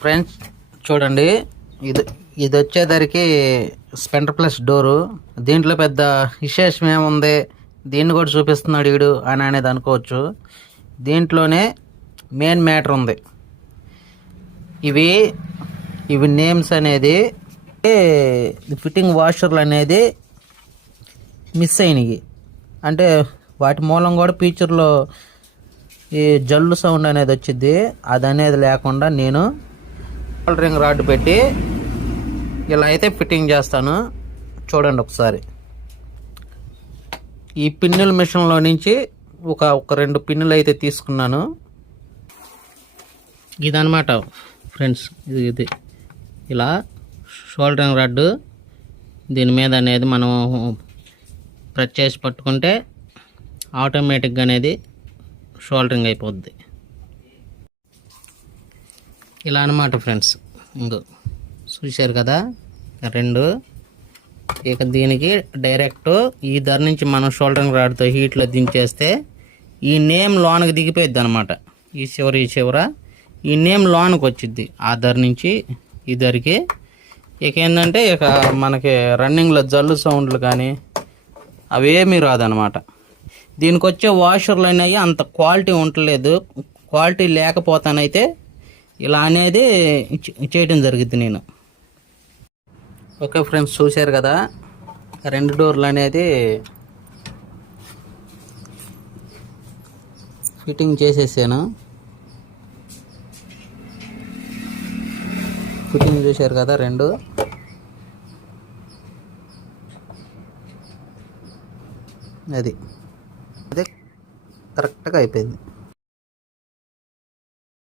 Friends చూడండి, ఇది ఇది వచ్చేసరికి స్పెండర్ ప్లస్ డోరు. దీంట్లో పెద్ద విశేషం ఏముంది, దీన్ని కూడా చూపిస్తున్నాడు వీడు అని అనేది అనుకోవచ్చు. దీంట్లోనే మెయిన్ మ్యాటర్ ఉంది. ఇవి ఇవి నేమ్స్ అనేది ఫిట్టింగ్ వాషర్లు అనేది మిస్ అయినాయి. అంటే వాటి మూలం కూడా ఫ్యూచర్లో ఈ జల్లు సౌండ్ అనేది వచ్చింది. అది అనేది లేకుండా నేను సోల్డరింగ్ రాడ్ పెట్టి ఇలా అయితే ఫిట్టింగ్ చేస్తాను. చూడండి ఒకసారి. ఈ పిన్నుల మిషన్లో నుంచి ఒక 2 పిన్నులు అయితే తీసుకున్నాను. ఇదనమాట ఫ్రెండ్స్, ఇది ఇలా షోల్డరింగ్ రాడ్. దీని మీద అనేది మనం ప్రెస్ చేసి పట్టుకుంటే ఆటోమేటిక్గా అనేది షోల్డరింగ్ అయిపోద్ది. ఇలా అనమాట ఫ్రెండ్స్. ఇంకో చూశారు కదా 2. ఇక దీనికి డైరెక్ట్ ఈ ధర నుంచి మనం షోల్డరింగ్ రాడ్తో హీట్లో దించేస్తే ఈ నేమ్ లోనకి దిగిపోయిద్ది అనమాట. ఈ చివర ఈ నేమ్ లోనకి వచ్చిద్ది ఆ ధర నుంచి ఈ ధరకి. ఇక ఏంటంటే ఇక మనకి రన్నింగ్లో జల్లు సౌండ్లు కానీ అవేమీ రాదనమాట. దీనికి వచ్చే వాషర్లు అనేవి అంత క్వాలిటీ ఉండలేదు. క్వాలిటీ లేకపోతానైతే ఇలా అనేది చేయడం జరిగింది నేను. ఓకే ఫ్రెండ్స్, చూశారు కదా 2 డోర్లు అనేది ఫిట్టింగ్ చేసేసాను. ఫిట్టింగ్ చూశారు కదా 2. అది కరెక్ట్గా అయిపోయింది.